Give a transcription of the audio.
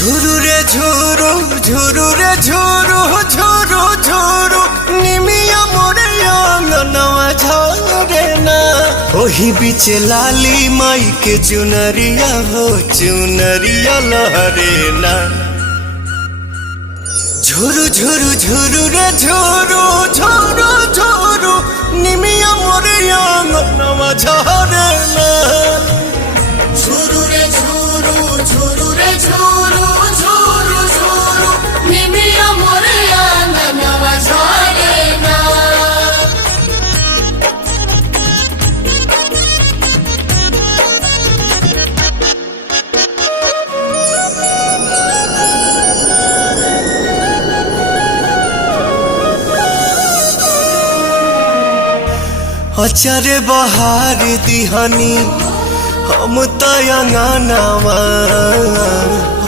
झुरु रे झुरु झुरु रे झुरु झुरु झुरु निमिया मोरे अंगनवा झरे ना। ओही बीचे लाली माई के चुनरिया हो चुनरिया लहरे ना। झुरु झुरु झुरु रे झुरु झुरु झुरु निमिया मोरे अंगनवा झरे ना। झुरु रे झुरु झुरु रे झुरु झुरु झुरु निमिया मोरे अंगनवा झरे ना। अचारे बहार दिहानी हम तयंगनावा